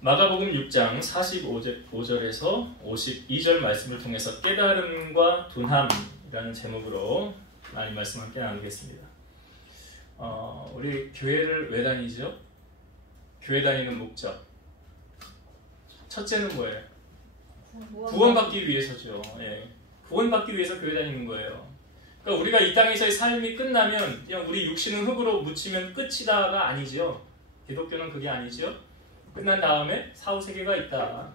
마가복음 6장 45절에서 52절 말씀을 통해서 깨달음과 둔함이라는 제목으로 하나님 말씀 함께 나누겠습니다. 우리 교회를 왜 다니죠? 교회 다니는 목적. 첫째는 뭐예요? 구원받기 위해서죠. 예. 구원받기 위해서 교회 다니는 거예요. 그러니까 우리가 이 땅에서의 삶이 끝나면 그냥 우리 육신은 흙으로 묻히면 끝이다가 아니죠. 기독교는 그게 아니죠. 끝난 다음에 사후세계가 있다.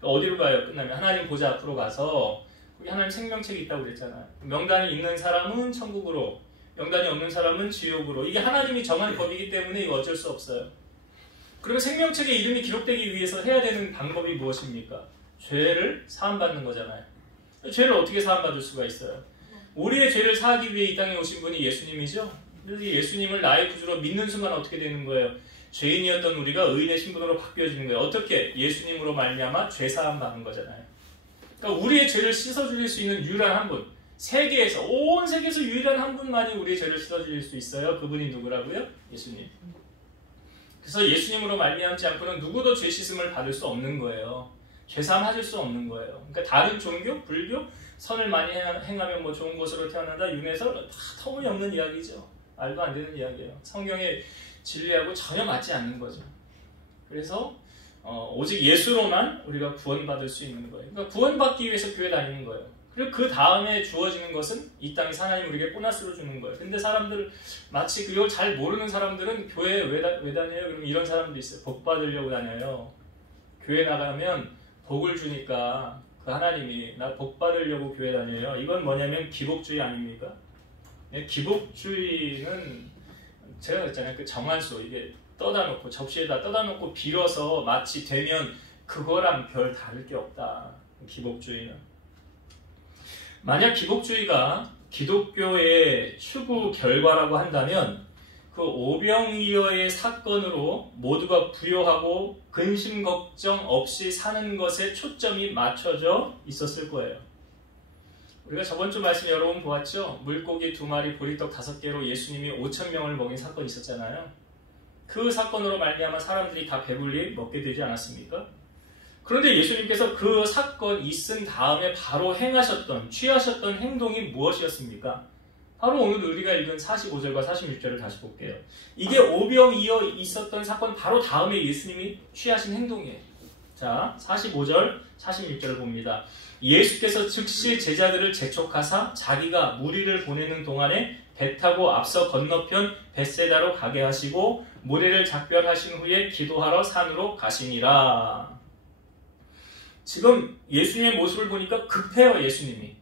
그러니까 어디로 가요? 끝나면 하나님 보좌 앞으로 가서 거기 하나님 생명책이 있다고 그랬잖아요. 명단이 있는 사람은 천국으로, 명단이 없는 사람은 지옥으로. 이게 하나님이 정한 법이기 때문에 이거 어쩔 수 없어요. 그리고 생명책에 이름이 기록되기 위해서 해야 되는 방법이 무엇입니까? 죄를 사함받는 거잖아요. 죄를 어떻게 사함받을 수가 있어요? 우리의 죄를 사하기 위해 이 땅에 오신 분이 예수님이죠. 그래서 예수님을 나의 구주로 믿는 순간 어떻게 되는 거예요? 죄인이었던 우리가 의인의 신분으로 바뀌어지는 거예요. 어떻게? 예수님으로 말미암아 죄 사함 받는 거잖아요. 그러니까 우리의 죄를 씻어주실 수 있는 유일한 한 분, 세계에서, 온 세계에서 유일한 한 분만이 우리의 죄를 씻어주실 수 있어요. 그분이 누구라고요? 예수님. 그래서 예수님으로 말미암지 않고는 누구도 죄 씻음을 받을 수 없는 거예요. 죄 사함 하실 수 없는 거예요. 그러니까 다른 종교, 불교, 선을 많이 행하면 뭐 좋은 것으로 태어난다, 윤회설, 다 터무니없는 이야기죠. 말도 안 되는 이야기예요. 성경의 진리하고 전혀 맞지 않는 거죠. 그래서 오직 예수로만 우리가 구원받을 수 있는 거예요. 그러니까 구원받기 위해서 교회 다니는 거예요. 그리고 그 다음에 주어지는 것은 이 땅에서 하나님 우리에게 보너스로 주는 거예요. 근데 사람들 마치 그걸 잘 모르는 사람들은 교회에 왜 다녀요? 그럼 이런 사람도 있어요. 복 받으려고 다녀요. 교회 나가면 복을 주니까 그 하나님이 나 복 받으려고 교회 다녀요. 이건 뭐냐면 기복주의 아닙니까? 기복주의는 제가 그랬잖아요. 그 정한수 이게 떠다 놓고 접시에다 떠다 놓고 빌어서 마치 되면 그거랑 별 다를 게 없다. 기복주의는. 만약 기복주의가 기독교의 추구 결과라고 한다면 그 오병이어의 사건으로 모두가 부요하고 근심 걱정 없이 사는 것에 초점이 맞춰져 있었을 거예요. 우리가 저번 주 말씀 여러 번 보았죠? 물고기 2마리, 보리떡 5개로 예수님이 5,000명을 먹인 사건이 있었잖아요. 그 사건으로 말미암아 사람들이 다 배불리 먹게 되지 않았습니까? 그런데 예수님께서 그 사건 있은 다음에 바로 행하셨던, 취하셨던 행동이 무엇이었습니까? 바로 오늘 우리가 읽은 45절과 46절을 다시 볼게요. 이게 오병이어 있었던 사건 바로 다음에 예수님이 취하신 행동이에요. 자, 45절, 46절을 봅니다. 예수께서 즉시 제자들을 재촉하사 자기가 무리를 보내는 동안에 배 타고 앞서 건너편 벳세다로 가게 하시고 모래를 작별하신 후에 기도하러 산으로 가시니라. 지금 예수님의 모습을 보니까 급해요. 예수님이.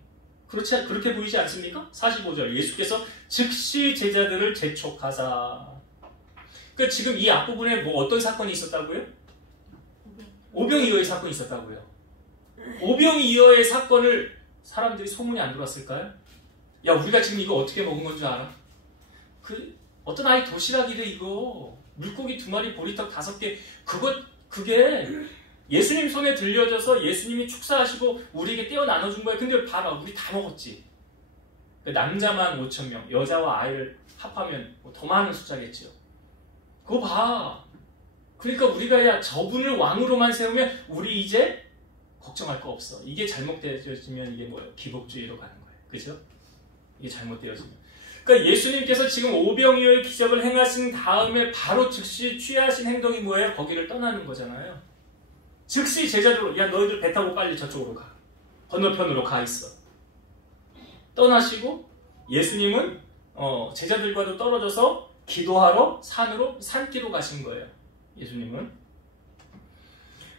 그렇게 보이지 않습니까? 45절 예수께서 즉시 제자들을 재촉하사. 그러니까 지금 이 앞부분에 뭐 어떤 사건이 있었다고요? 오병이어의 사건이 있었다고요. 오병이어의 사건을 사람들이 소문이 안 들었을까요? 야, 우리가 지금 이거 어떻게 먹은 건 줄 알아? 어떤 아이 도시락이래 이거. 물고기 2마리, 보리떡 5개. 그게 예수님 손에 들려져서 예수님이 축사하시고 우리에게 떼어 나눠준 거예요. 근데 봐봐, 우리 다 먹었지. 남자만 5,000명, 여자와 아이를 합하면 더 많은 숫자겠죠. 그거 봐. 그러니까 우리가 야 저분을 왕으로만 세우면 우리 이제 걱정할 거 없어. 이게 잘못되어지면 이게 뭐예요? 기복주의로 가는 거예요. 그죠? 이게 잘못되어지면. 그러니까 예수님께서 지금 오병이어의 기적을 행하신 다음에 바로 즉시 취하신 행동이 뭐예요? 거기를 떠나는 거잖아요. 즉시 제자들로 야 너희들 배 타고 빨리 저쪽으로 가. 건너편으로 가 있어. 떠나시고 예수님은 제자들과도 떨어져서 기도하러 산길로 가신 거예요. 예수님은.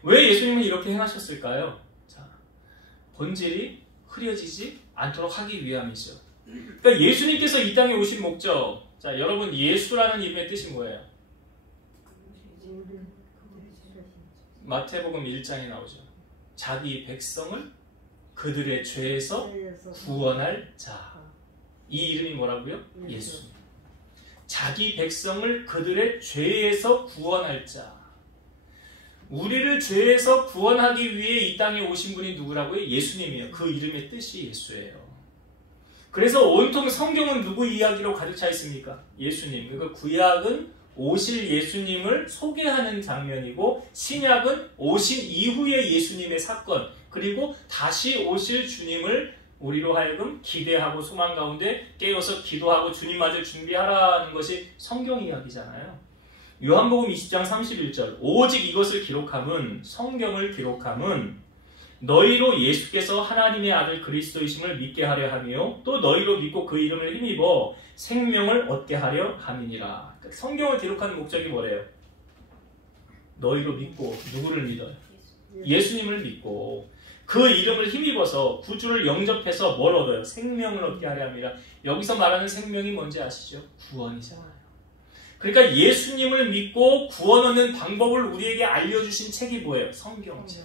왜 예수님은 이렇게 행하셨을까요? 자, 본질이 흐려지지 않도록 하기 위함이죠. 그러니까 예수님께서 이 땅에 오신 목적. 자, 여러분 예수라는 이름의 뜻이 뭐예요? 마태복음 1장에 나오죠. 자기 백성을 그들의 죄에서 구원할 자. 이 이름이 뭐라고요? 예수. 자기 백성을 그들의 죄에서 구원할 자. 우리를 죄에서 구원하기 위해 이 땅에 오신 분이 누구라고요? 예수님이에요. 그 이름의 뜻이 예수예요. 그래서 온통 성경은 누구 이야기로 가득 차 있습니까? 예수님. 그러니까 구약은 오실 예수님을 소개하는 장면이고, 신약은 오신 이후의 예수님의 사건, 그리고 다시 오실 주님을 우리로 하여금 기대하고 소망 가운데 깨어서 기도하고 주님 맞을 준비하라는 것이 성경 이야기잖아요. 요한복음 20장 31절, 오직 이것을 기록함은, 성경을 기록함은 너희로 예수께서 하나님의 아들 그리스도이심을 믿게 하려 하며 또 너희로 믿고 그 이름을 힘입어 생명을 얻게 하려 함이니라. 성경을 기록하는 목적이 뭐래요? 너희로 믿고, 누구를 믿어요? 예수님을 믿고 그 이름을 힘입어서 구주를 영접해서 뭘 얻어요? 생명을 얻게 하려 함이라. 여기서 말하는 생명이 뭔지 아시죠? 구원이잖아요. 그러니까 예수님을 믿고 구원 얻는 방법을 우리에게 알려주신 책이 뭐예요? 성경책.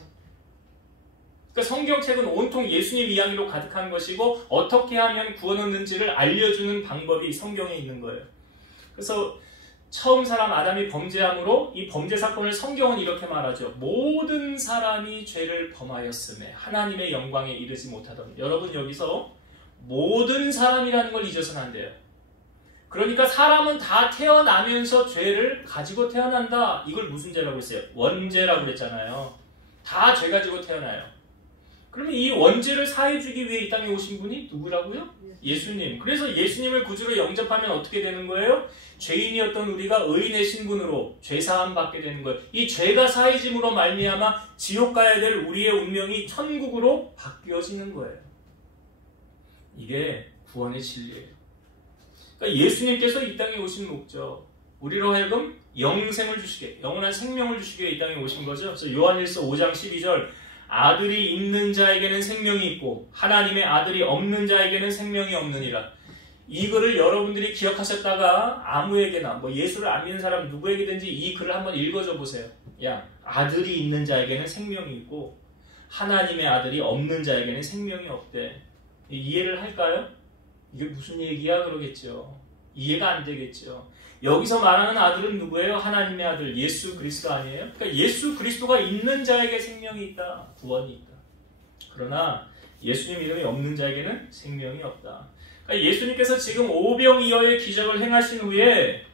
그러니까 성경책은 온통 예수님 이야기로 가득한 것이고, 어떻게 하면 구원 얻는지를 알려주는 방법이 성경에 있는 거예요. 그래서 처음 사람 아담이 범죄함으로 이 범죄 사건을 성경은 이렇게 말하죠. 모든 사람이 죄를 범하였음에 하나님의 영광에 이르지 못하던. 여러분, 여기서 모든 사람이라는 걸 잊어서는 안 돼요. 그러니까 사람은 다 태어나면서 죄를 가지고 태어난다. 이걸 무슨 죄라고 했어요? 원죄라고 그랬잖아요. 다 죄 가지고 태어나요. 그러면 이 원죄를 사해주기 위해 이 땅에 오신 분이 누구라고요? 예수님. 그래서 예수님을 구주로 영접하면 어떻게 되는 거예요? 죄인이었던 우리가 의인의 신분으로 죄사함 받게 되는 거예요. 이 죄가 사해짐으로 말미암아 지옥 가야 될 우리의 운명이 천국으로 바뀌어지는 거예요. 이게 구원의 진리예요. 그러니까 예수님께서 이 땅에 오신 목적, 우리로 하여금 영생을 주시게, 영원한 생명을 주시기 위해 이 땅에 오신 거죠. 그래서 요한일서 5장 12절, 아들이 있는 자에게는 생명이 있고 하나님의 아들이 없는 자에게는 생명이 없느니라. 이 글을 여러분들이 기억하셨다가 아무에게나, 뭐 예수를 안 믿는 사람 누구에게든지 이 글을 한번 읽어줘 보세요. 야, 아들이 있는 자에게는 생명이 있고 하나님의 아들이 없는 자에게는 생명이 없대. 이해를 할까요? 이게 무슨 얘기야? 그러겠죠. 이해가 안 되겠죠. 여기서 말하는 아들은 누구예요? 하나님의 아들 예수 그리스도 아니에요? 그러니까 예수 그리스도가 있는 자에게 생명이 있다. 구원이 있다. 그러나 예수님 이름이 없는 자에게는 생명이 없다. 그러니까 예수님께서 지금 오병이어의 기적을 행하신 후에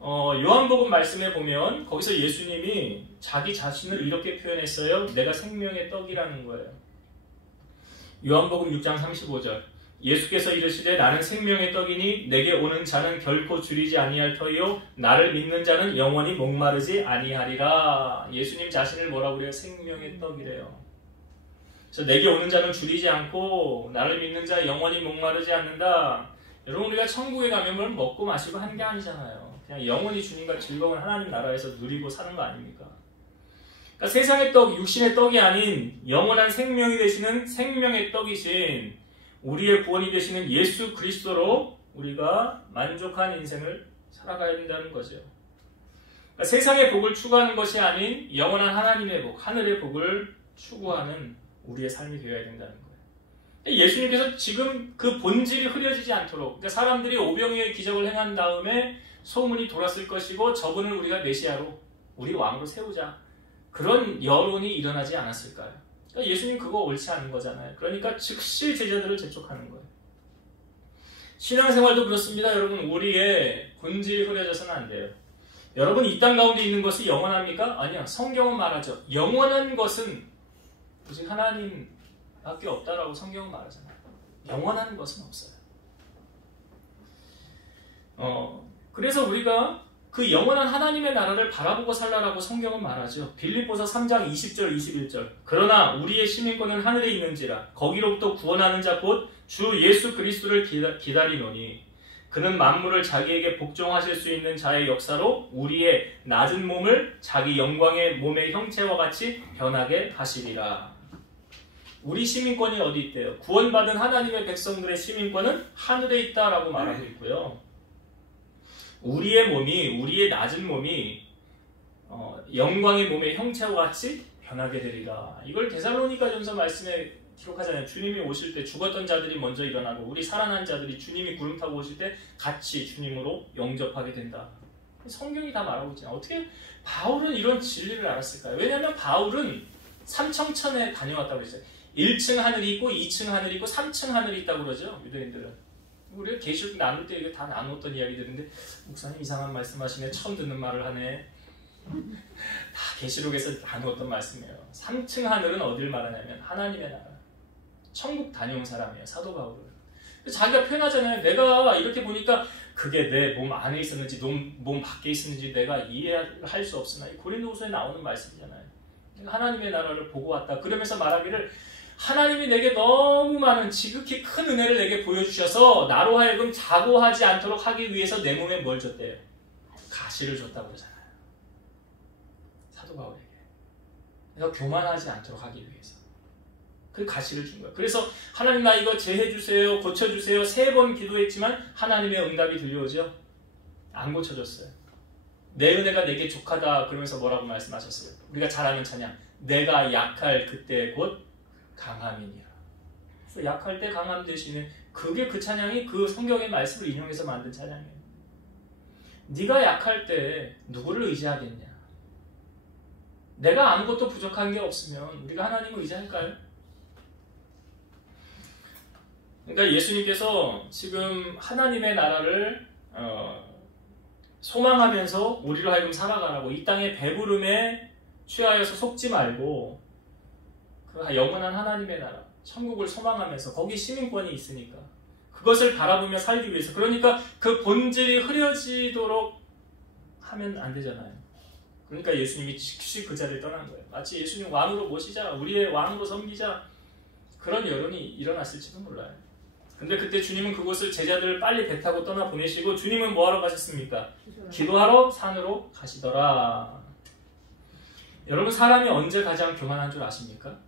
요한복음 말씀에 보면 거기서 예수님이 자기 자신을 이렇게 표현했어요. 내가 생명의 떡이라는 거예요. 요한복음 6장 35절, 예수께서 이르시되 나는 생명의 떡이니 내게 오는 자는 결코 줄이지 아니할 터이요 나를 믿는 자는 영원히 목마르지 아니하리라. 예수님 자신을 뭐라고 그래요? 생명의 떡이래요. 그래서 내게 오는 자는 줄이지 않고 나를 믿는 자 영원히 목마르지 않는다. 여러분, 우리가 천국에 가면 뭘 먹고 마시고 하는 게 아니잖아요. 그냥 영원히 주님과 즐거운 하나님 나라에서 누리고 사는 거 아닙니까? 그러니까 세상의 떡, 육신의 떡이 아닌 영원한 생명이 되시는 생명의 떡이신 우리의 구원이 되시는 예수 그리스도로 우리가 만족한 인생을 살아가야 된다는 거죠. 그러니까 세상의 복을 추구하는 것이 아닌 영원한 하나님의 복, 하늘의 복을 추구하는 우리의 삶이 되어야 된다는 거예요. 예수님께서 지금 그 본질이 흐려지지 않도록, 그러니까 사람들이 오병이어의 기적을 행한 다음에 소문이 돌았을 것이고 저분을 우리가 메시아로, 우리 왕으로 세우자, 그런 여론이 일어나지 않았을까요? 그러니까 예수님 그거 옳지 않은 거잖아요. 그러니까 즉시 제자들을 재촉하는 거예요. 신앙생활도 그렇습니다. 여러분, 우리의 본질이 흐려져서는 안 돼요. 여러분, 이 땅 가운데 있는 것이 영원합니까? 아니요. 성경은 말하죠. 영원한 것은 오직 하나님밖에 없다라고 성경은 말하잖아요. 영원한 것은 없어요. 그래서 우리가 그 영원한 하나님의 나라를 바라보고 살라라고 성경은 말하죠. 빌립보서 3장 20절 21절, 그러나 우리의 시민권은 하늘에 있는지라 거기로부터 구원하는 자 곧 주 예수 그리스도를 기다리노니 그는 만물을 자기에게 복종하실 수 있는 자의 역사로 우리의 낮은 몸을 자기 영광의 몸의 형체와 같이 변하게 하시리라. 우리 시민권이 어디 있대요? 구원받은 하나님의 백성들의 시민권은 하늘에 있다라고 말하고 있고요. 우리의 몸이, 우리의 낮은 몸이 영광의 몸의 형체와 같이 변하게 되리라. 이걸 데살로니가전서 말씀에 기록하잖아요. 주님이 오실 때 죽었던 자들이 먼저 일어나고 우리 살아난 자들이 주님이 구름 타고 오실 때 같이 주님으로 영접하게 된다. 성경이 다 말하고 있잖아요. 어떻게 바울은 이런 진리를 알았을까요? 왜냐하면 바울은 삼청천에 다녀왔다고 했어요. 1층 하늘이 있고 2층 하늘이 있고 3층 하늘이 있다고 그러죠. 유대인들은. 우리가 계시록 나눌 때 이게 다 나누었던 이야기들인데 목사님 이상한 말씀하시네. 처음 듣는 말을 하네. 다 계시록에서 나누었던 말씀이에요. 3층 하늘은 어딜 말하냐면 하나님의 나라. 천국 다녀온 사람이에요. 사도 바울은. 자기가 표현하잖아요. 내가 이렇게 보니까 그게 내 몸 안에 있었는지 몸 밖에 있었는지 내가 이해할 수 없으나 이 고린도후서에 나오는 말씀이잖아요. 하나님의 나라를 보고 왔다. 그러면서 말하기를 하나님이 내게 너무 많은 지극히 큰 은혜를 내게 보여주셔서 나로 하여금 자고하지 않도록 하기 위해서 내 몸에 뭘 줬대요? 가시를 줬다고 그러잖아요. 사도 바울에게. 그래서 교만하지 않도록 하기 위해서. 그 가시를 준 거예요. 그래서 하나님 나 이거 제해주세요. 고쳐주세요. 3번 기도했지만 하나님의 응답이 들려오죠? 안 고쳐줬어요. 내 은혜가 내게 족하다 그러면서 뭐라고 말씀하셨어요? 우리가 잘 아는 찬양. 내가 약할 그때 곧 강함이니라. 그래서 약할 때 강함 대신에 그게 그 찬양이 그 성경의 말씀을 인용해서 만든 찬양이에요. 네가 약할 때 누구를 의지하겠냐? 내가 아무것도 부족한 게 없으면 우리가 하나님을 의지할까요? 그러니까 예수님께서 지금 하나님의 나라를 소망하면서 우리로 하여금 살아가라고 이 땅의 배부름에 취하여서 속지 말고 그 영원한 하나님의 나라, 천국을 소망하면서 거기 시민권이 있으니까 그것을 바라보며 살기 위해서 그러니까 그 본질이 흐려지도록 하면 안 되잖아요. 그러니까 예수님이 즉시 그 자리를 떠난 거예요. 마치 예수님 왕으로 모시자, 우리의 왕으로 섬기자 그런 여론이 일어났을지도 몰라요. 근데 그때 주님은 그곳을 제자들을 빨리 배 타고 떠나 보내시고 주님은 뭐하러 가셨습니까? 기도하러 산으로 가시더라. 여러분 사람이 언제 가장 교만한 줄 아십니까?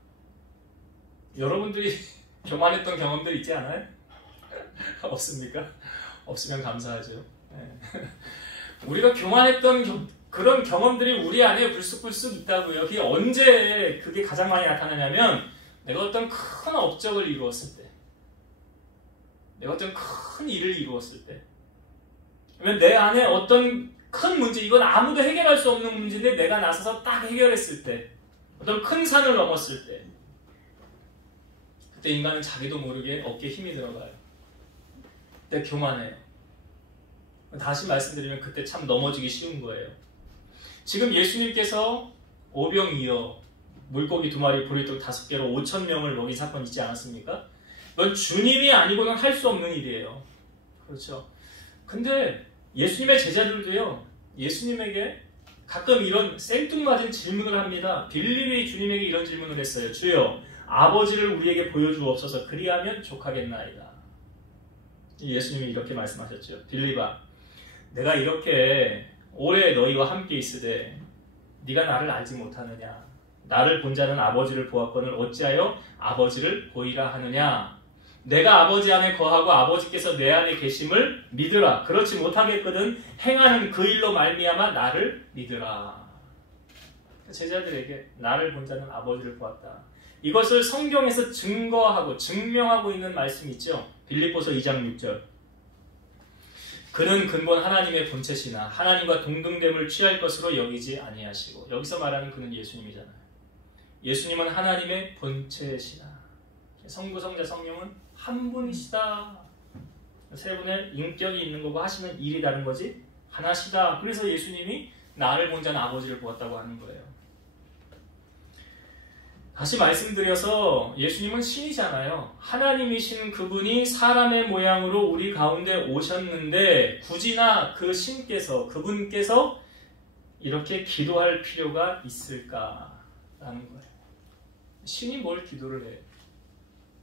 여러분들이 교만했던 경험들 있지 않아요? 없습니까? 없으면 감사하죠. 네. 우리가 교만했던 그런 경험들이 우리 안에 불쑥불쑥 있다고요. 그게 언제 그게 가장 많이 나타나냐면 내가 어떤 큰 업적을 이루었을 때, 내가 어떤 큰 일을 이루었을 때, 그러면 내 안에 어떤 큰 문제, 이건 아무도 해결할 수 없는 문제인데 내가 나서서 딱 해결했을 때, 어떤 큰 산을 넘었을 때, 그때 인간은 자기도 모르게 어깨에 힘이 들어가요. 그때 교만해요. 다시 말씀드리면 그때 참 넘어지기 쉬운 거예요. 지금 예수님께서 오병이어 물고기 2마리 보리떡 5개로 5,000명을 먹인 사건 있지 않았습니까? 이건 주님이 아니고는 할 수 없는 일이에요. 그렇죠. 근데 예수님의 제자들도요, 예수님에게 가끔 이런 생뚱맞은 질문을 합니다. 빌립이 주님에게 이런 질문을 했어요. 주여, 아버지를 우리에게 보여주옵소서. 그리하면 족하겠나이다. 예수님이 이렇게 말씀하셨죠. 빌립아, 내가 이렇게 오래 너희와 함께 있으되 네가 나를 알지 못하느냐? 나를 본 자는 아버지를 보았거늘 어찌하여 아버지를 보이라 하느냐? 내가 아버지 안에 거하고 아버지께서 내 안에 계심을 믿으라. 그렇지 못하겠거든 행하는 그 일로 말미암아 나를 믿으라. 제자들에게 나를 본 자는 아버지를 보았다. 이것을 성경에서 증거하고 증명하고 있는 말씀이 있죠. 빌립보서 2장 6절. 그는 근본 하나님의 본체시나 하나님과 동등됨을 취할 것으로 여기지 아니하시고. 여기서 말하는 그는 예수님이잖아요. 예수님은 하나님의 본체시나. 성부, 성자, 성령은 한 분이시다. 세 분의 인격이 있는 거고 하시는 일이 다른 거지 하나시다. 그래서 예수님이 나를 본 자는 아버지를 보았다고 하는 거예요. 다시 말씀드려서 예수님은 신이잖아요. 하나님이신 그분이 사람의 모양으로 우리 가운데 오셨는데 굳이나 그 신께서, 그분께서 이렇게 기도할 필요가 있을까라는 거예요. 신이 뭘 기도를 해?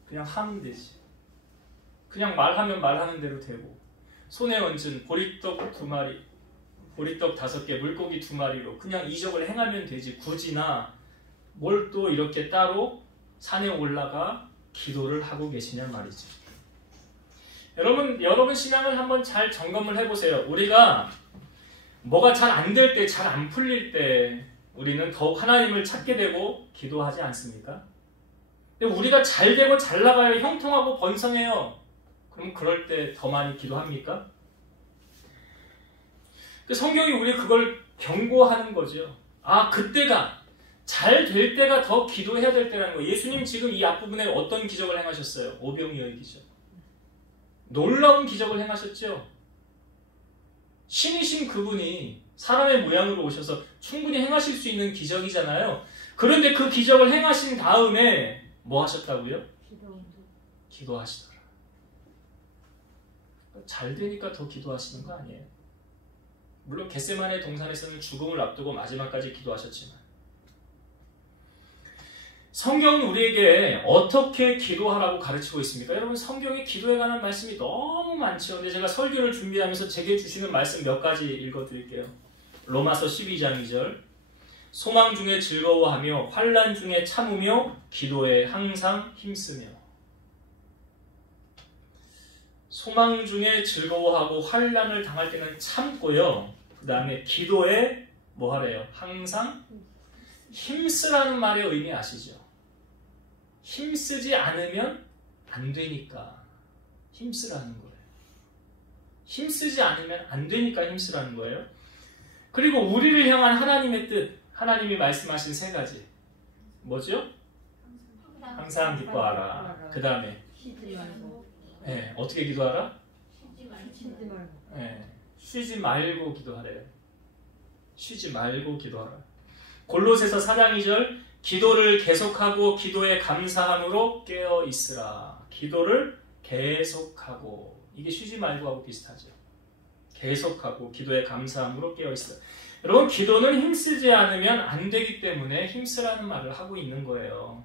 그냥 하면 되지. 그냥 말하면 말하는 대로 되고, 손에 얹은 보리떡 2마리, 보리떡 5개, 물고기 2마리로 그냥 이적을 행하면 되지. 굳이나 뭘 또 이렇게 따로 산에 올라가 기도를 하고 계시냔 말이지. 여러분 신앙을 한번 잘 점검을 해보세요. 우리가 뭐가 잘 안 될 때, 잘 안 풀릴 때 우리는 더욱 하나님을 찾게 되고 기도하지 않습니까? 근데 우리가 잘 되고 잘 나가요. 형통하고 번성해요. 그럼 그럴 때 더 많이 기도합니까? 성경이 우리 그걸 경고하는 거죠. 아, 그때가 잘 될 때가 더 기도해야 될 때라는 거예요. 예수님 지금 이 앞부분에 어떤 기적을 행하셨어요? 오병이어의 기적. 놀라운 기적을 행하셨죠. 신이신 그분이 사람의 모양으로 오셔서 충분히 행하실 수 있는 기적이잖아요. 그런데 그 기적을 행하신 다음에 뭐 하셨다고요? 기도하시더라. 잘 되니까 더 기도하시는 거 아니에요? 물론 겟세마네 동산에서는 죽음을 앞두고 마지막까지 기도하셨지만, 성경은 우리에게 어떻게 기도하라고 가르치고 있습니까? 여러분, 성경에 기도에 관한 말씀이 너무 많죠. 근데 제가 설교를 준비하면서 제게 주시는 말씀 몇 가지 읽어드릴게요. 로마서 12장 2절, 소망 중에 즐거워하며 환난 중에 참으며 기도에 항상 힘쓰며. 소망 중에 즐거워하고 환난을 당할 때는 참고요. 그 다음에 기도에 뭐 하래요? 항상 힘쓰라는 말의 의미 아시죠? 힘쓰지 않으면 안 되니까 힘쓰라는 거예요. 힘쓰지 않으면 안 되니까 힘쓰라는 거예요. 그리고 우리를 향한 하나님의 뜻, 하나님이 말씀하신 세 가지 뭐죠? 항상 기뻐하라. 그 다음에 네, 어떻게 기도하라? 네, 쉬지 말고 기도하래요. 쉬지 말고 기도하라. 골로새서 4장 2절, 기도를 계속하고 기도에 감사함으로 깨어 있으라. 기도를 계속하고, 이게 쉬지 말고 하고 비슷하죠. 계속하고 기도에 감사함으로 깨어 있으라. 여러분, 기도는 힘쓰지 않으면 안 되기 때문에 힘쓰라는 말을 하고 있는 거예요.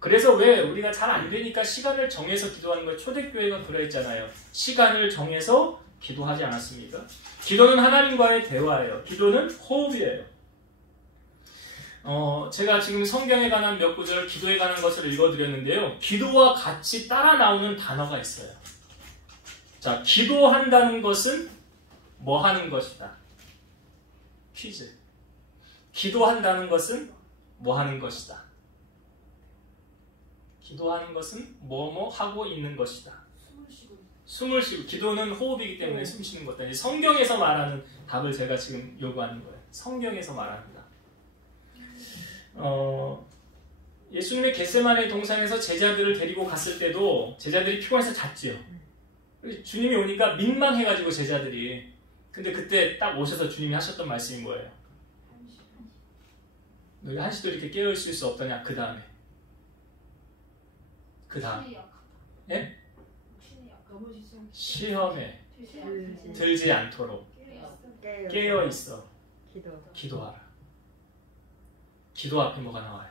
그래서 왜 우리가 잘 안 되니까 시간을 정해서 기도하는 거예요. 초대교회가 그러했잖아요. 시간을 정해서 기도하지 않았습니까? 기도는 하나님과의 대화예요. 기도는 호흡이에요. 제가 지금 성경에 관한 몇 구절, 기도에 관한 것을 읽어드렸는데요. 기도와 같이 따라 나오는 단어가 있어요. 자, 기도한다는 것은 뭐 하는 것이다? 퀴즈. 기도한다는 것은 뭐 하는 것이다? 기도하는 것은 뭐뭐 하고 있는 것이다. 숨을 쉬고. 기도는 호흡이기 때문에 숨 쉬는 것이다. 성경에서 말하는 답을 제가 지금 요구하는 거예요. 성경에서 말합니다. 예수님의 겟세마네 동산에서 제자들을 데리고 갔을 때도 제자들이 피곤해서 잤지요. 주님이 오니까 민망해가지고 제자들이, 근데 그때 딱 오셔서 주님이 하셨던 말씀이 뭐예요? 너희 한시도 이렇게 깨어있을 수 없더냐. 그 다음에 예? 시험에 들지 않도록 깨어있어 기도하라. 기도 앞에 뭐가 나와요?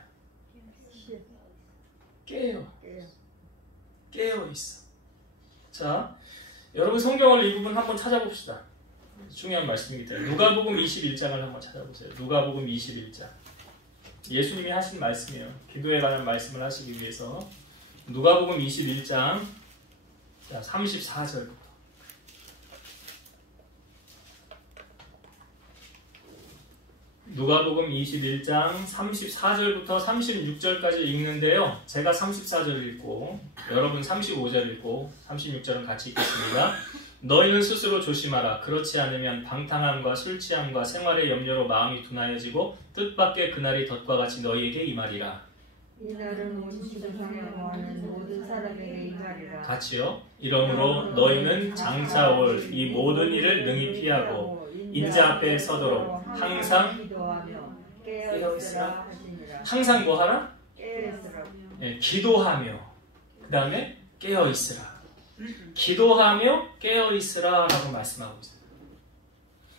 깨어있어. 자, 여러분 성경을 이 부분 한번 찾아봅시다. 중요한 말씀이기 때문에 누가복음 21장을 한번 찾아보세요. 누가복음 21장. 예수님이 하신 말씀이에요. 기도에 관한 말씀을 하시기 위해서. 누가복음 21장 34절부터. 누가복음 21장 34절부터 36절까지 읽는데요. 제가 34절 읽고 여러분 35절 읽고 36절은 같이 읽겠습니다. 너희는 스스로 조심하라. 그렇지 않으면 방탕함과 술 취함과 생활의 염려로 마음이 둔하여지고 뜻밖의 그날이 덫과 같이 너희에게 임하리라. 이날은 온 세상에 거하는 모든 사람에게 임하리라. 같이요. 이러므로 너희는 장차 올 이 모든 일을 능히 피하고 인자 앞에 서도록 항상 기도하며 깨어있으라 하시니라. 항상 뭐 하라? 깨어있으라. 네, 기도하며 그 다음에 깨어있으라. 기도하며 깨어있으라 라고 말씀하고 있어요.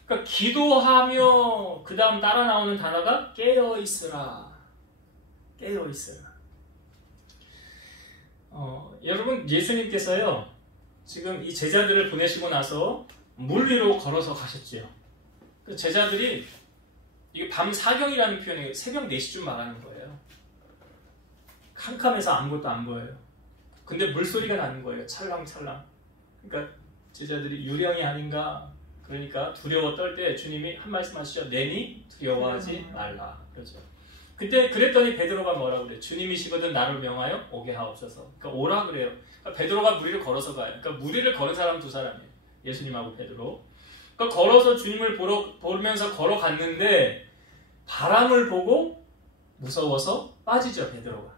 그러니까 기도하며 그 다음 따라 나오는 단어가 깨어있으라. 깨어있어라. 여러분 예수님께서요 지금 이 제자들을 보내시고 나서 물 위로 걸어서 가셨지요. 그 제자들이 이게 밤 사경이라는 표현이 새벽 4시쯤 말하는 거예요. 캄캄해서 아무것도 안 보여요. 근데 물소리가 나는 거예요. 찰랑찰랑. 그러니까 제자들이 유령이 아닌가, 그러니까 두려워 떨 때 주님이 한 말씀 하시죠. 내니 두려워하지 말라. 그렇죠. 그때 그랬더니 베드로가 뭐라고 그래요? 주님이시거든 나를 명하여 오게 하옵소서. 그러니까 오라 그래요. 그러니까 베드로가 물 위를 걸어서 가요. 그러니까 물 위를 걸은 사람 두 사람이에요. 예수님하고 베드로. 그러니까 걸어서 주님을 보면서 걸어갔는데 바람을 보고 무서워서 빠지죠. 베드로가.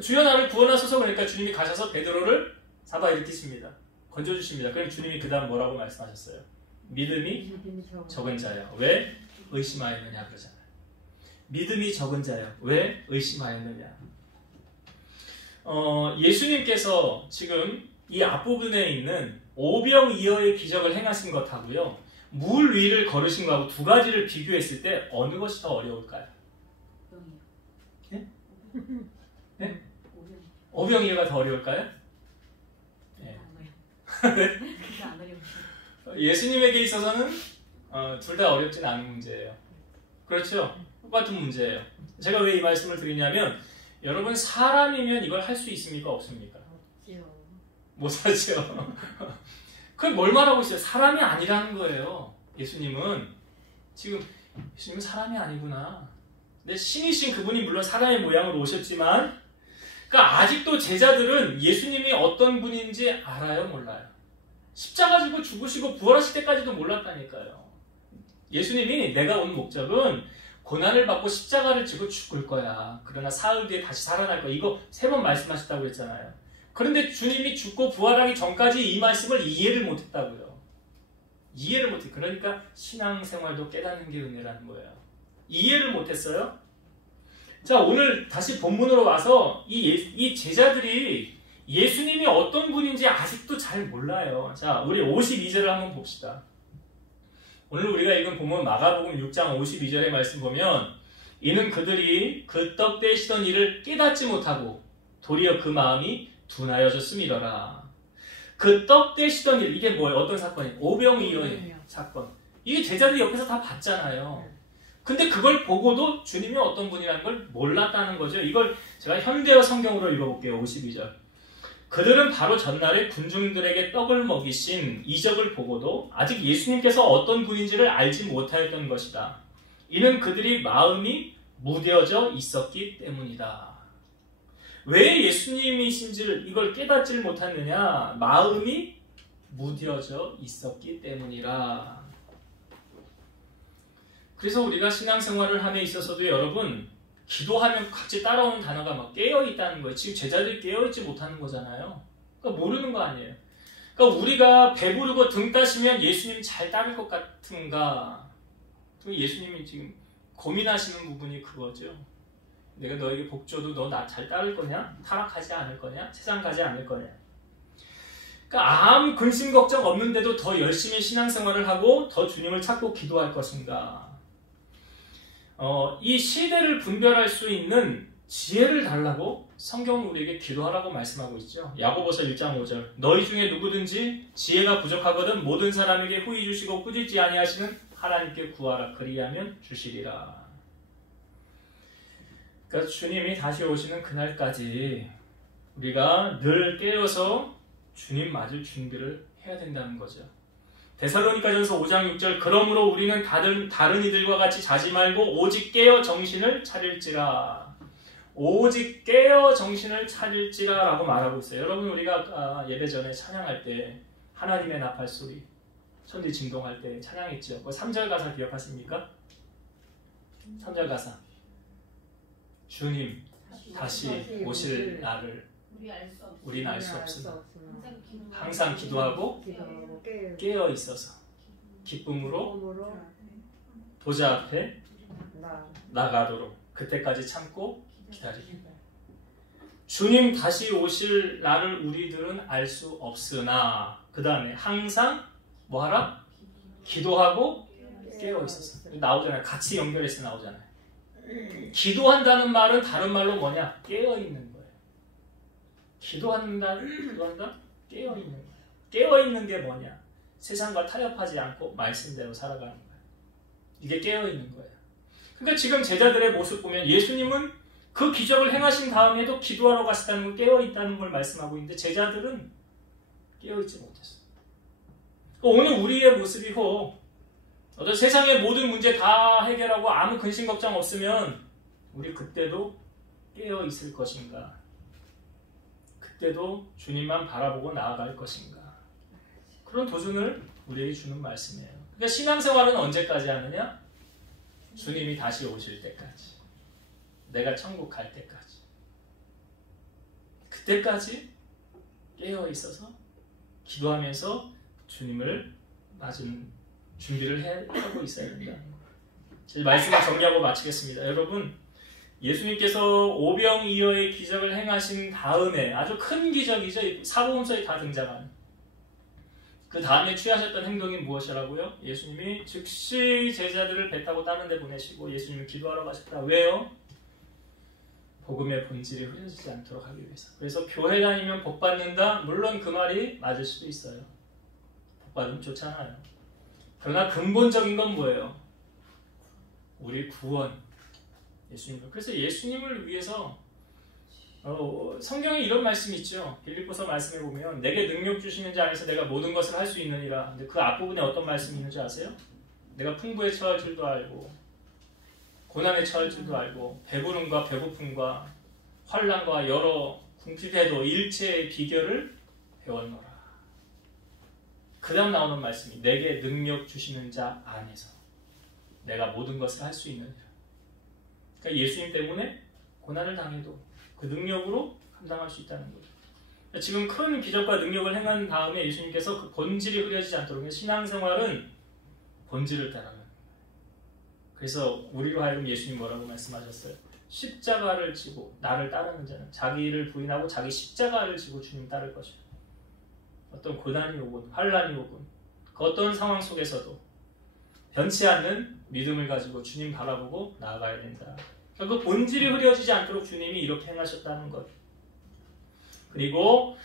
주여 나를 구원하소서. 그러니까 주님이 가셔서 베드로를 잡아 일으키십니다. 건져주십니다. 그럼 주님이 그 다음 뭐라고 말씀하셨어요? 믿음이 적은 자여 왜 의심하였느냐 그러잖아요. 믿음이 적은 자여 왜 의심하였느냐. 예수님께서 지금 이 앞부분에 있는 오병이어의 기적을 행하신 것하고요, 물 위를 걸으신 것하고 두 가지를 비교했을 때 어느 것이 더 어려울까요? 네? 네? 오병이어가 더 어려울까요? 네. 예수님에게 있어서는 둘 다 어렵진 않은 문제예요. 그렇죠? 똑같은 문제예요. 제가 왜 이 말씀을 드리냐면, 여러분 사람이면 이걸 할 수 있습니까? 없습니까? 못하죠. 그걸 뭘 말하고 있어요? 사람이 아니라는 거예요. 예수님은 지금 예수님은 사람이 아니구나. 근데 신이신 그분이 물론 사람의 모양으로 오셨지만, 그러니까 아직도 제자들은 예수님이 어떤 분인지 알아요? 몰라요? 십자가 지고 죽으시고 부활하실 때까지도 몰랐다니까요. 예수님이 내가 온 목적은 고난을 받고 십자가를 지고 죽을 거야. 그러나 사흘 뒤에 다시 살아날 거야. 이거 3번 말씀하셨다고 했잖아요. 그런데 주님이 죽고 부활하기 전까지 이 말씀을 이해를 못했다고요. 이해를 못해. 그러니까 신앙생활도 깨닫는 게 은혜라는 거예요. 이해를 못했어요? 자, 오늘 다시 본문으로 와서 이 제자들이 예수님이 어떤 분인지 아직도 잘 몰라요. 자, 우리 52절을 한번 봅시다. 오늘 우리가 읽은 본문 마가복음 6장 52절의 말씀 보면, 이는 그들이 그 떡 떼시던 일을 깨닫지 못하고 도리어 그 마음이 둔하여졌음이더라. 그 떡 떼시던 일, 이게 뭐예요? 어떤 사건이에요? 오병이어의 사건. 이게 제자들이 옆에서 다 봤잖아요. 근데 그걸 보고도 주님이 어떤 분이라는 걸 몰랐다는 거죠. 이걸 제가 현대어 성경으로 읽어볼게요. 52절. 그들은 바로 전날에 군중들에게 떡을 먹이신 이적을 보고도 아직 예수님께서 어떤 분인지를 알지 못하였던 것이다. 이는 그들이 마음이 무뎌져 있었기 때문이다. 왜 예수님이신지를 이걸 깨닫지 못했느냐? 마음이 무뎌져 있었기 때문이라. 그래서 우리가 신앙생활을 함에 있어서도 여러분, 기도하면 같이 따라오는 단어가 막 깨어있다는 거예요. 지금 제자들이 깨어있지 못하는 거잖아요. 그러니까 모르는 거 아니에요. 그러니까 우리가 배부르고 등 따시면 예수님 잘 따를 것 같은가? 예수님이 지금 고민하시는 부분이 그거죠. 내가 너에게 복 줘도 너 나 잘 따를 거냐? 타락하지 않을 거냐? 세상 가지 않을 거냐? 그러니까 아무 근심 걱정 없는데도 더 열심히 신앙생활을 하고 더 주님을 찾고 기도할 것인가? 이 시대를 분별할 수 있는 지혜를 달라고 성경은 우리에게 기도하라고 말씀하고 있죠. 야고보서 1장 5절. 너희 중에 누구든지 지혜가 부족하거든 모든 사람에게 후히 주시고 꾸짖지 아니하시는 하나님께 구하라. 그리하면 주시리라. 그러니까 주님이 다시 오시는 그날까지 우리가 늘 깨어서 주님 맞을 준비를 해야 된다는 거죠. 데살로니가전서 5장 6절. 그러므로 우리는 다른 이들과 같이 자지 말고 오직 깨어 정신을 차릴지라. 오직 깨어 정신을 차릴지라 라고 말하고 있어요. 여러분, 우리가 예배 전에 찬양할 때 하나님의 나팔 소리, 천지 진동할 때 찬양했죠. 그 3절 가사 기억하십니까? 3절 가사. 주님 다시 오실 날을 우리는 알 수 없으나 항상 기도하고 깨어 있어서 기쁨으로 보좌 앞에 나가도록 그때까지 참고 기다립니다. 주님 다시 오실 날을 우리들은 알 수 없으나 그 다음에 항상 뭐하라? 기도하고 깨어 있어서. 나오잖아요. 같이 연결해서 나오잖아요. 기도한다는 말은 다른 말로 뭐냐? 깨어 있는 거예요. 기도한다? 깨어 있는 거예요. 깨어 있는 게 뭐냐? 세상과 타협하지 않고 말씀대로 살아가는 거예요. 이게 깨어 있는 거예요. 그러니까 지금 제자들의 모습 보면 예수님은 그 기적을 행하신 다음에도 기도하러 가시다는 걸 깨어 있다는 걸 말씀하고 있는데 제자들은 깨어 있지 못했어요. 오늘 우리의 모습이 어떤 세상의 모든 문제 다 해결하고 아무 근심 걱정 없으면 우리 그때도 깨어 있을 것인가? 그때도 주님만 바라보고 나아갈 것인가? 그런 도전을 우리에게 주는 말씀이에요. 그러니까 신앙생활은 언제까지 하느냐? 주님이 다시 오실 때까지. 내가 천국 갈 때까지. 그때까지 깨어 있어서 기도하면서 주님을 맞은 준비를 하고 있어야 된다. 제 말씀을 정리하고 마치겠습니다. 여러분, 예수님께서 오병이어의 기적을 행하신 다음에 아주 큰 기적이죠. 사복음서에 다 등장한 그 다음에 취하셨던 행동이 무엇이라고요? 예수님이 즉시 제자들을 배 타고 다른 데 보내시고 예수님이 기도하러 가셨다. 왜요? 복음의 본질이 흐려지지 않도록 하기 위해서. 그래서 교회 다니면 복 받는다? 물론 그 말이 맞을 수도 있어요. 복 받으면 좋잖아요. 그러나 근본적인 건 뭐예요? 우리 구원. 예수님을. 그래서 예수님을 위해서 성경에 이런 말씀이 있죠. 빌립보서 말씀에 보면 내게 능력 주시는 자 안에서 내가 모든 것을 할 수 있느니라. 근데 그 앞부분에 어떤 말씀이 있는지 아세요? 내가 풍부에 처할 줄도 알고 고난에 처할 줄도 알고 배부름과 배고픔과 환난과 여러 궁핍에도 일체의 비결을 배웠노라. 그 다음 나오는 말씀이 내게 능력 주시는 자 안에서 내가 모든 것을 할 수 있느니라. 그러니까 예수님 때문에 고난을 당해도 그 능력으로 감당할 수 있다는 거죠. 지금 큰 기적과 능력을 행한 다음에 예수님께서 그 본질이 흐려지지 않도록 신앙생활은 본질을 따라가는 거예요. 그래서 우리로 하여금 예수님 뭐라고 말씀하셨어요? 십자가를 지고 나를 따르는 자는 자기를 부인하고 자기 십자가를 지고 주님 따를 것이다. 어떤 고난이 오건 환난이 오건 그 어떤 상황 속에서도 변치 않는 믿음을 가지고 주님 바라보고 나아가야 된다. 그 본질이 흐려지지 않도록 주님이 이렇게 행하셨다는 것. 그리고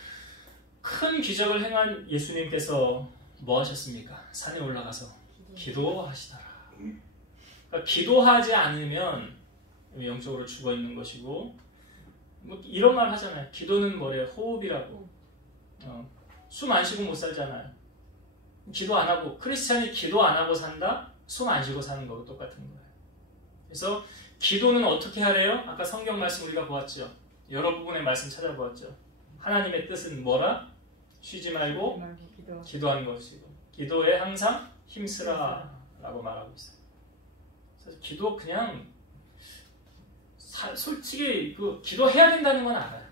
큰 기적을 행한 예수님께서 뭐 하셨습니까? 산에 올라가서 기도하시더라. 그러니까 기도하지 않으면 영적으로 죽어있는 것이고 뭐 이런 말 하잖아요. 기도는 뭐래요? 호흡이라고. 숨 안 쉬고 못 살잖아요. 기도 안 하고 크리스찬이 기도 안 하고 산다? 숨 안 쉬고 사는 거고 똑같은 거예요. 그래서 기도는 어떻게 하래요? 아까 성경 말씀 우리가 보았죠. 여러 부분의 말씀 찾아보았죠. 하나님의 뜻은 뭐라? 쉬지 말고 기도하는 것이고 기도에 항상 힘쓰라 라고 말하고 있어요. 그래서 기도 그냥 솔직히 기도해야 된다는 건 알아요.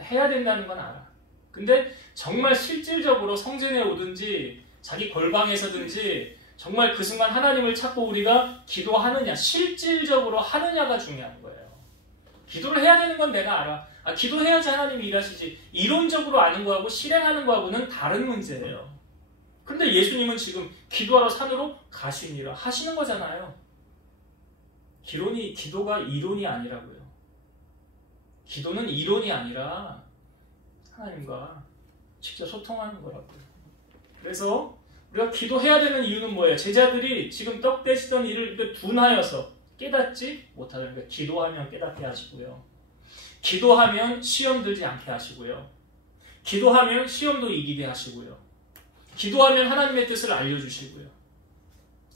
해야 된다는 건 알아. 근데 정말 실질적으로 성전에 오든지 자기 골방에서든지 정말 그 순간 하나님을 찾고 우리가 기도하느냐, 실질적으로 하느냐가 중요한 거예요. 기도를 해야 되는 건 내가 알아. 기도해야지 하나님이 일하시지. 이론적으로 아는 거하고 실행하는 거하고는 다른 문제예요. 그런데 예수님은 지금 기도하러 산으로 가시니라 하시는 거잖아요. 기도가 이론이 아니라고요. 기도는 이론이 아니라 하나님과 직접 소통하는 거라고요. 그래서 우리가 기도해야 되는 이유는 뭐예요? 제자들이 지금 떡대시던 일을 둔하여서 깨닫지 못하다니까 기도하면 깨닫게 하시고요. 기도하면 시험 들지 않게 하시고요. 기도하면 시험도 이기게 하시고요. 기도하면 하나님의 뜻을 알려주시고요.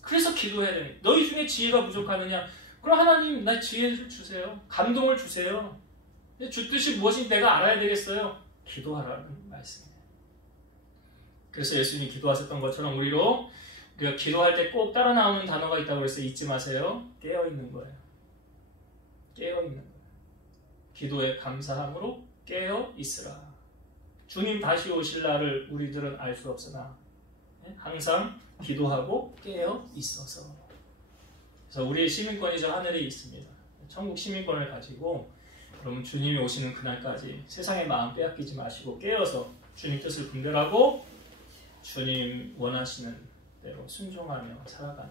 그래서 기도해야 되는. 너희 중에 지혜가 부족하느냐? 그럼 하나님 나 지혜를 주세요. 감동을 주세요. 주 뜻이 무엇인지 내가 알아야 되겠어요. 기도하라는 말씀이에요. 그래서 예수님이 기도하셨던 것처럼 우리가 기도할 때 꼭 따라 나오는 단어가 있다고 해서 잊지 마세요. 깨어있는 거예요. 깨어있는 거예요. 기도에 감사함으로 깨어있으라. 주님 다시 오실 날을 우리들은 알 수 없으나 항상 기도하고 깨어있어서. 그래서 우리의 시민권이 저 하늘에 있습니다. 천국 시민권을 가지고 그러면 주님이 오시는 그날까지 세상의 마음 빼앗기지 마시고 깨어서 주님 뜻을 분별하고 주님 원하시는 대로 순종하며 살아가는,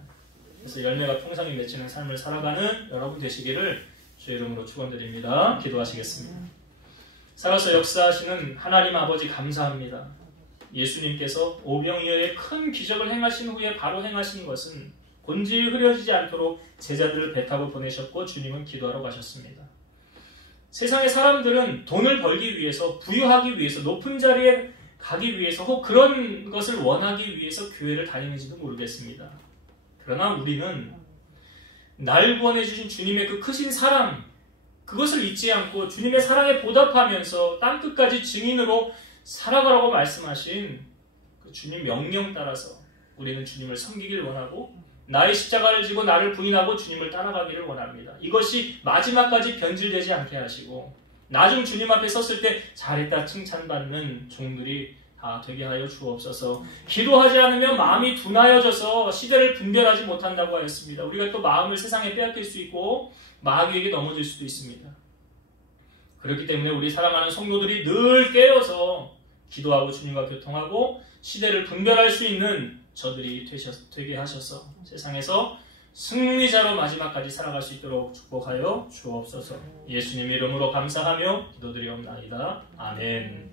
그래서 열매가 풍성히 맺히는 삶을 살아가는 여러분 되시기를 주의 이름으로 축원드립니다. 기도하시겠습니다. 살아서 역사하시는 하나님 아버지 감사합니다. 예수님께서 오병이어의 큰 기적을 행하신 후에 바로 행하신 것은 본질이 흐려지지 않도록 제자들을 배 타고 보내셨고 주님은 기도하러 가셨습니다. 세상의 사람들은 돈을 벌기 위해서, 부유하기 위해서, 높은 자리에 가기 위해서 혹 그런 것을 원하기 위해서 교회를 다니는지도 모르겠습니다. 그러나 우리는 날 구원해 주신 주님의 그 크신 사랑, 그것을 잊지 않고 주님의 사랑에 보답하면서 땅끝까지 증인으로 살아가라고 말씀하신 그 주님 명령 따라서 우리는 주님을 섬기길 원하고 나의 십자가를 지고 나를 부인하고 주님을 따라가기를 원합니다. 이것이 마지막까지 변질되지 않게 하시고 나중 주님 앞에 섰을 때 잘했다 칭찬받는 종들이 다 되게 하여 주옵소서. 기도하지 않으면 마음이 둔하여져서 시대를 분별하지 못한다고 하였습니다. 우리가 또 마음을 세상에 빼앗길 수 있고 마귀에게 넘어질 수도 있습니다. 그렇기 때문에 우리 사랑하는 성도들이 늘 깨어서 기도하고 주님과 교통하고 시대를 분별할 수 있는 저들이 되게 하셔서 세상에서 승리자로 마지막까지 살아갈 수 있도록 축복하여 주옵소서. 예수님 이름으로 감사하며 기도드리옵나이다. 아멘.